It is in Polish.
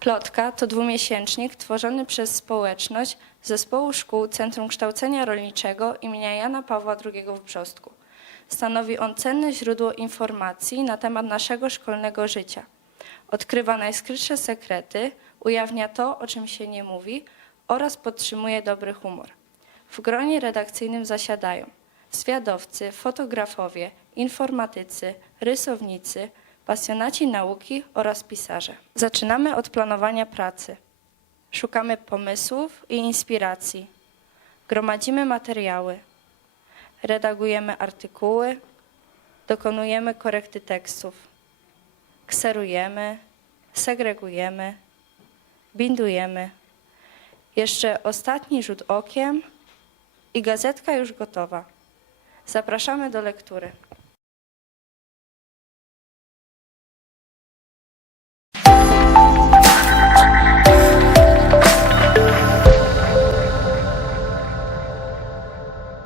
Plotka to dwumiesięcznik tworzony przez społeczność Zespołu Szkół Centrum Kształcenia Rolniczego imienia Jana Pawła II w Brzostku. Stanowi on cenne źródło informacji na temat naszego szkolnego życia. Odkrywa najskrytsze sekrety, ujawnia to, o czym się nie mówi oraz podtrzymuje dobry humor. W gronie redakcyjnym zasiadają zwiadowcy, fotografowie, informatycy, rysownicy, pasjonaci nauki oraz pisarze. Zaczynamy od planowania pracy. Szukamy pomysłów i inspiracji. Gromadzimy materiały. Redagujemy artykuły. Dokonujemy korekty tekstów. Kserujemy, segregujemy, bindujemy. Jeszcze ostatni rzut okiem i gazetka już gotowa. Zapraszamy do lektury.